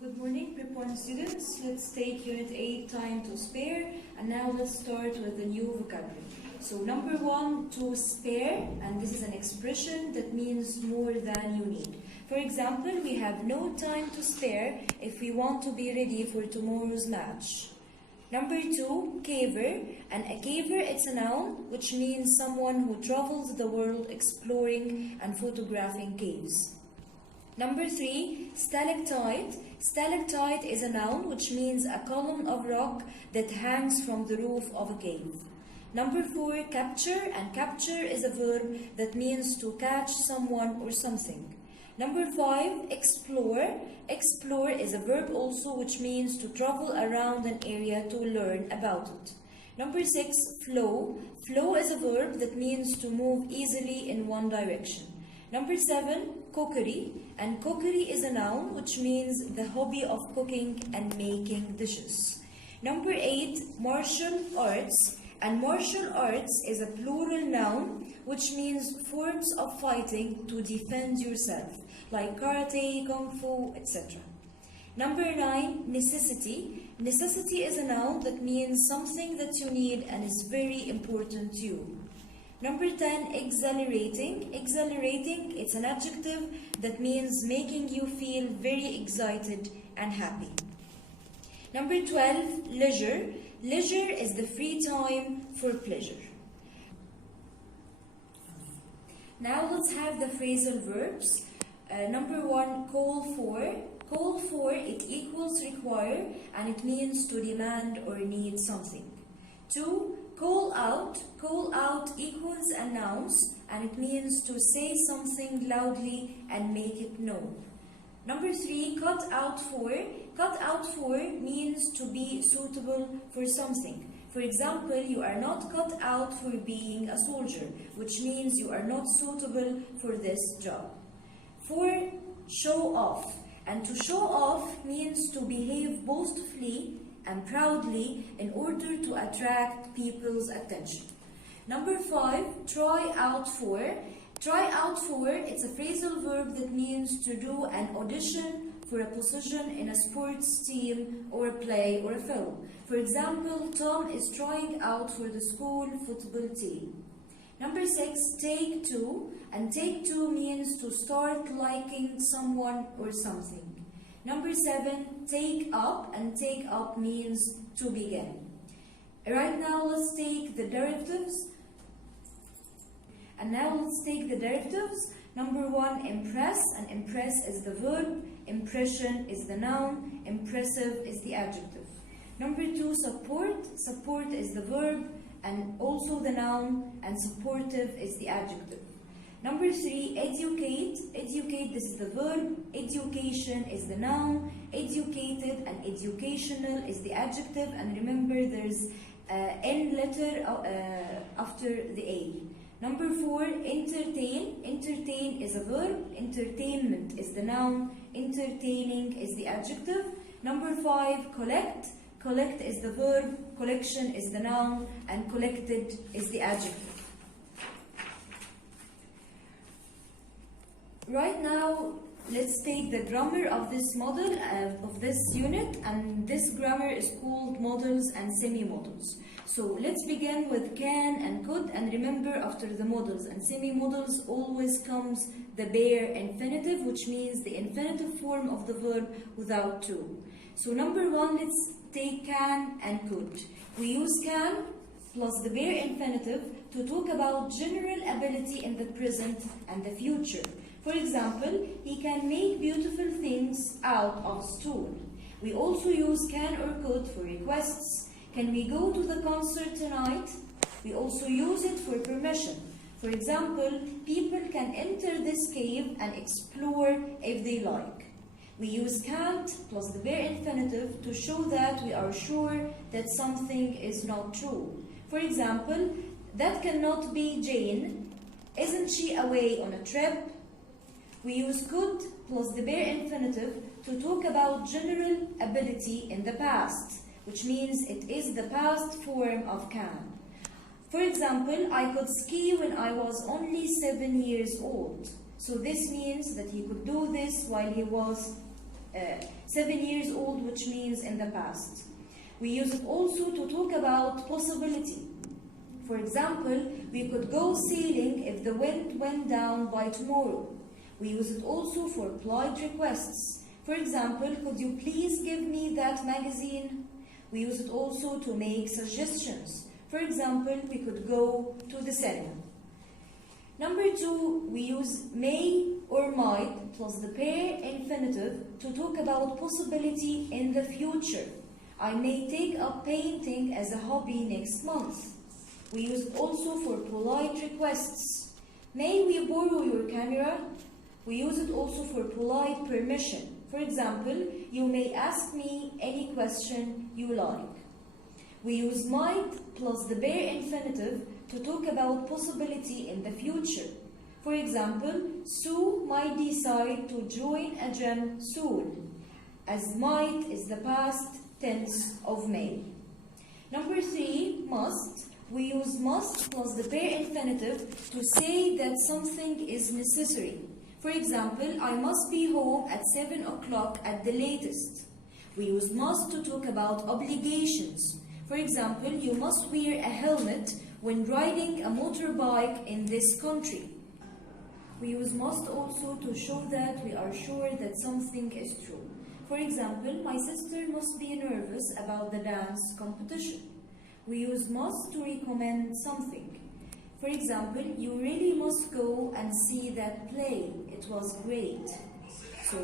Good morning, Prep.1 students. Let's take Unit 8, Time to Spare, and now let's start with the new vocabulary. So number 1, to spare, and this is an expression that means more than you need. For example, we have no time to spare if we want to be ready for tomorrow's match. Number 2, caver, and a caver, it's a noun which means someone who travels the world exploring and photographing caves. Number 3, stalactite. Stalactite is a noun which means a column of rock that hangs from the roof of a cave. Number 4, capture, and capture is a verb that means to catch someone or something. Number 5, explore. Explore is a verb also which means to travel around an area to learn about it. Number 6, flow. Flow is a verb that means to move easily in one direction. Number 7, cookery, and cookery is a noun which means the hobby of cooking and making dishes. Number 8, martial arts, and martial arts is a plural noun which means forms of fighting to defend yourself, like karate, kung fu, etc. Number 9, necessity. Necessity is a noun that means something that you need and is very important to you. Number 10, exhilarating. Exhilarating, it's an adjective that means making you feel very excited and happy. Number 12, leisure. Leisure is the free time for pleasure. Now let's have the phrasal verbs. Number 1, call for. Call for, it equals require, and it means to demand or need something. 2, call out. Call out equals announce, and it means to say something loudly and make it known. Number 3, cut out for. Cut out for means to be suitable for something. For example, you are not cut out for being a soldier, which means you are not suitable for this job. 4, show off. And to show off means to behave boastfully and proudly in order to attract people's attention. Number 5, try out for. Try out for, it's a phrasal verb that means to do an audition for a position in a sports team or a play or a film. For example, Tom is trying out for the school football team. Number 6, take to, and take to means to start liking someone or something. Number 7, take up, and take up means to begin. Right now, let's take the derivatives. Number 1, impress, and impress is the verb, impression is the noun, impressive is the adjective. Number 2, support. Support is the verb and also the noun, and supportive is the adjective. Number 3, educate. Educate, this is the verb, education is the noun, educated and educational is the adjective, and remember there's N letter after the A. Number 4, entertain. Entertain is a verb, entertainment is the noun, entertaining is the adjective. Number 5, collect. Collect is the verb, collection is the noun, and collected is the adjective. Right now, let's take the grammar of this model, of this unit, and this grammar is called modals and semi-modals. So let's begin with can and could, and remember after the modals and semi-modals always comes the bare infinitive, which means the infinitive form of the verb without to. So number 1, let's take can and could. We use can plus the bare infinitive to talk about general ability in the present and the future. For example, he can make beautiful things out of stone. We also use can or could for requests. Can we go to the concert tonight? We also use it for permission. For example, people can enter this cave and explore if they like. We use can't plus the bare infinitive to show that we are sure that something is not true. For example, that cannot be Jane. Isn't she away on a trip? We use could plus the bare infinitive to talk about general ability in the past, which means it is the past form of can. For example, I could ski when I was only 7 years old. So this means that he could do this while he was 7 years old, which means in the past. We use it also to talk about possibility. For example, we could go sailing if the wind went down by tomorrow. We use it also for polite requests. For example, could you please give me that magazine? We use it also to make suggestions. For example, we could go to the cinema. Number 2, we use may or might plus the pair infinitive to talk about possibility in the future. I may take up painting as a hobby next month. We use it also for polite requests. May we borrow your camera? We use it also for polite permission. For example, you may ask me any question you like. We use might plus the bare infinitive to talk about possibility in the future. For example, Sue might decide to join a gym soon, as might is the past tense of may. Number 3, must. We use must plus the bare infinitive to say that something is necessary. For example, I must be home at 7 o'clock at the latest. We use must to talk about obligations. For example, you must wear a helmet when riding a motorbike in this country. We use must also to show that we are sure that something is true. For example, my sister must be nervous about the dance competition. We use must to recommend something. For example, you really must go and see that play. It was great. So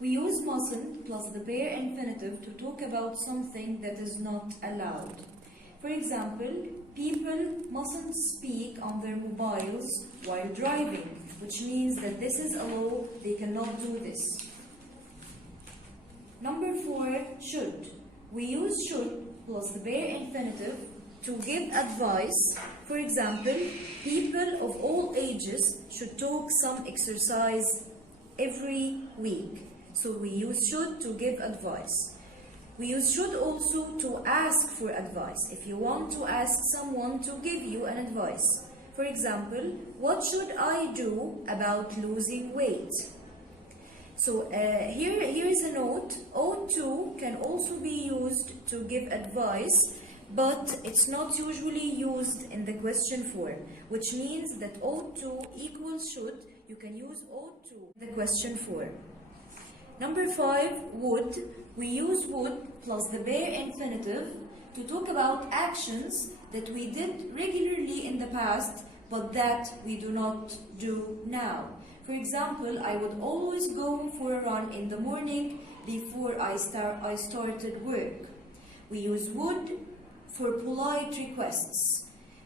we use mustn't plus the bare infinitive to talk about something that is not allowed. For example, people mustn't speak on their mobiles while driving, which means that this is a law, they cannot do this. Number 4, should. We use should plus the bare infinitive to give advice. For example, people of all ages should take some exercise every week. So we use should to give advice. We use should also to ask for advice. If you want to ask someone to give you an advice. For example, what should I do about losing weight? So here is a note. Ought to can also be used to give advice, but it's not usually used in the question form, which means that ought to equals should. You can use ought to in the question form. Number 5, would. We use would plus the bare infinitive to talk about actions that we did regularly in the past, but that we do not do now. For example, I would always go for a run in the morning before I started work. We use would for polite requests.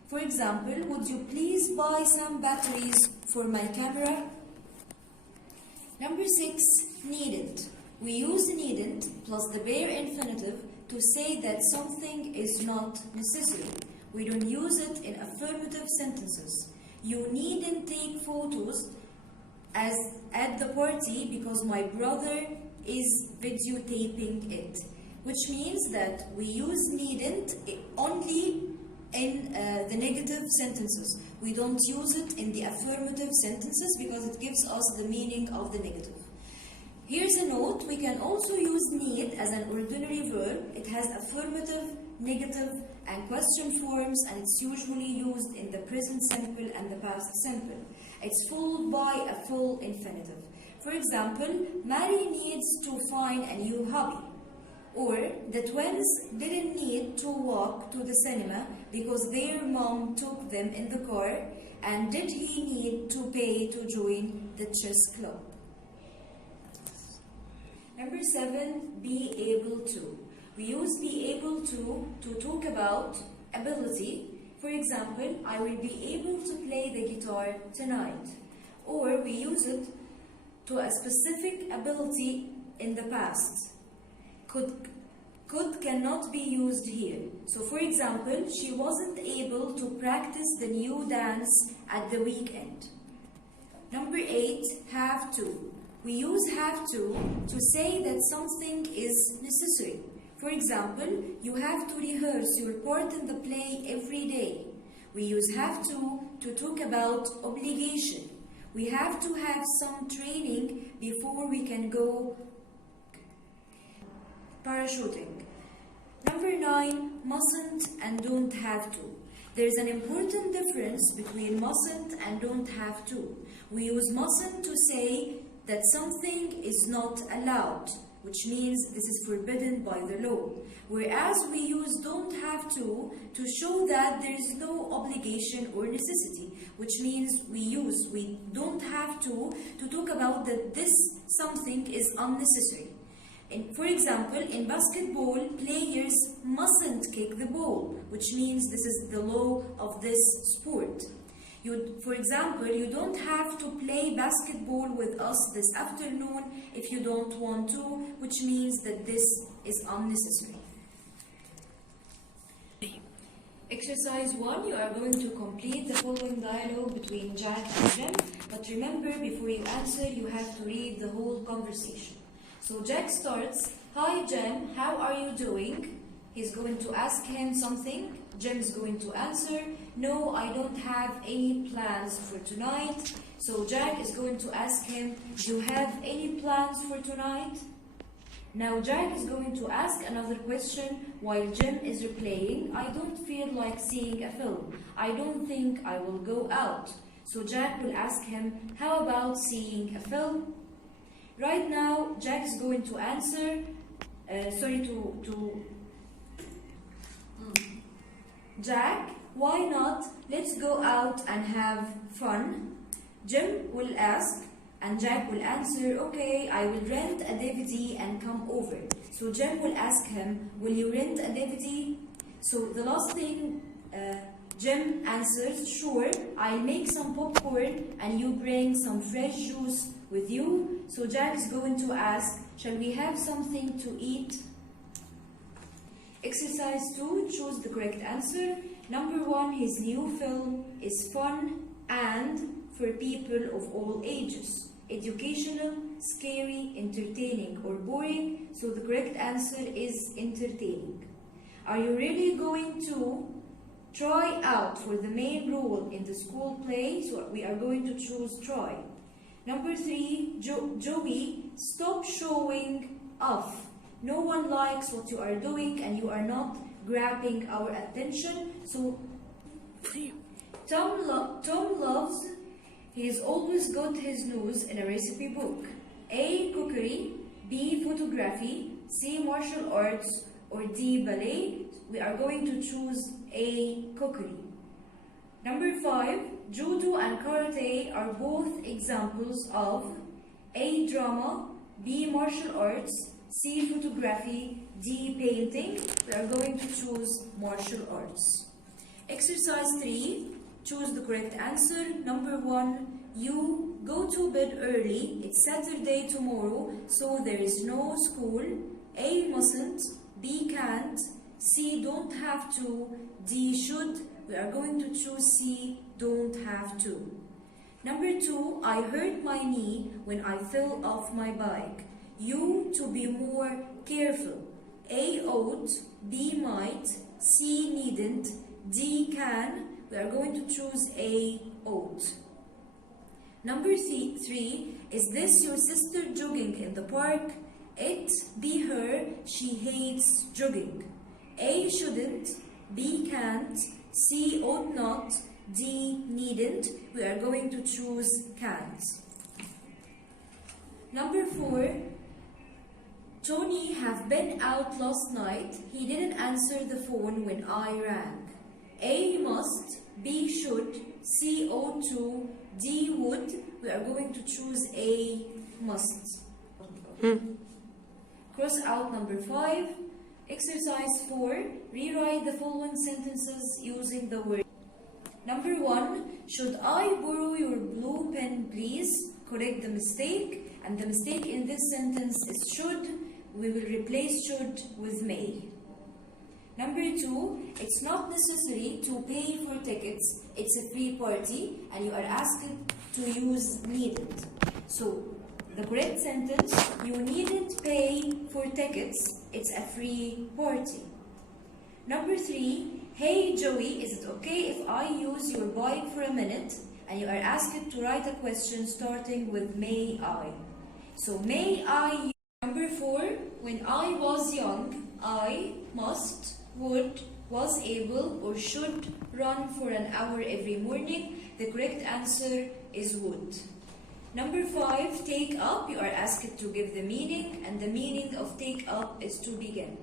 For example, would you please buy some batteries for my camera? Number 6, needn't. We use needn't plus the bare infinitive to say that something is not necessary. We don't use it in affirmative sentences. You needn't take photos at the party because my brother is videotaping it. Which means that we use needn't only in the negative sentences. We don't use it in the affirmative sentences because it gives us the meaning of the negative. Here's a note. We can also use need as an ordinary verb. It has affirmative, negative, and question forms, and it's usually used in the present simple and the past simple. It's followed by a full infinitive. For example, Mary needs to find a new hobby. Or the twins didn't need to walk to the cinema because their mom took them in the car. And did he need to pay to join the chess club? Number 7, be able to. We use be able to talk about ability. For example, I will be able to play the guitar tonight. Or we use it to a specific ability in the past. Could cannot be used here. So for example, she wasn't able to practice the new dance at the weekend. Number 8, have to. We use have to say that something is necessary. For example, you have to rehearse your part in the play every day. We use have to talk about obligation. We have to have some training before we can go parachuting. Number 9, mustn't and don't have to. There's an important difference between mustn't and don't have to. We use mustn't to say that something is not allowed, which means this is forbidden by the law. Whereas we use don't have to show that there is no obligation or necessity, which means we don't have to talk about that this something is unnecessary. For example, in basketball, players mustn't kick the ball, which means this is the law of this sport. For example, you don't have to play basketball with us this afternoon if you don't want to, which means that this is unnecessary. Exercise 1, you are going to complete the following dialogue between Jack and Jim, but remember, before you answer, you have to read the whole conversation. So Jack starts, "Hi Jim, how are you doing?" He's going to ask him something. Jim's going to answer, "No, I don't have any plans for tonight." So Jack is going to ask him, "Do you have any plans for tonight?" Now Jack is going to ask another question while Jim is replaying, "I don't feel like seeing a film. I don't think I will go out." So Jack will ask him, "How about seeing a film?" Right now, Jack is going to answer, Jack, why not? Let's go out and have fun. Jim will ask, and Jack will answer, "Okay, I will rent a DVD and come over." So Jim will ask him, "Will you rent a DVD?" So the last thing, Jim answers, "Sure, I'll make some popcorn and you bring some fresh juice with you." So Jack is going to ask, "Shall we have something to eat?" Exercise 2, choose the correct answer. Number 1, his new film is fun and for people of all ages. Educational, scary, entertaining, or boring. So the correct answer is entertaining. Are you really going to try out for the main role in the school play? So we are going to choose try. Number 3, Joey, stop showing off. No one likes what you are doing and you are not grabbing our attention. So Tom loves, he's always got his nose in a recipe book. A, cookery, B, photography, C, martial arts, or D, ballet. We are going to choose A, cookery. Number 5, judo and karate are both examples of A, drama, B, martial arts, C, photography, D, painting. We are going to choose martial arts. Exercise 3, choose the correct answer. Number 1, you go to bed early. It's Saturday tomorrow, so there is no school. A, mustn't, B, can't, C, don't have to, D, should. We are going to choose C, don't have to. Number 2, I hurt my knee when I fell off my bike. You, to be more careful. A, ought, B, might, C, needn't, D, can. We are going to choose A, ought. Number 3, is this your sister jogging in the park? It, be her, she hates jogging. A, shouldn't, B, can't, C, ought not, D, needn't. We are going to choose can't. Number 4, Tony have been out last night. He didn't answer the phone when I rang. A, must, B, should, C, ought to, D, would. We are going to choose A, must. Cross out number 5. Exercise 4, rewrite the following sentences using the word. Number 1, should I borrow your blue pen, please? Correct the mistake, and the mistake in this sentence is should. We will replace should with may. Number 2, it's not necessary to pay for tickets. It's a free party, and you are asked to use needn't. So, the correct sentence, you needn't pay for tickets. It's a free party. Number 3, hey Joey, is it okay if I use your bike for a minute? and you are asked to write a question starting with may I. So may I. Number 4, when I was young, I must, would, was able, or should run for an hour every morning. The correct answer is would. Number 5, take up. You are asked to give the meaning, and the meaning of take up is to begin.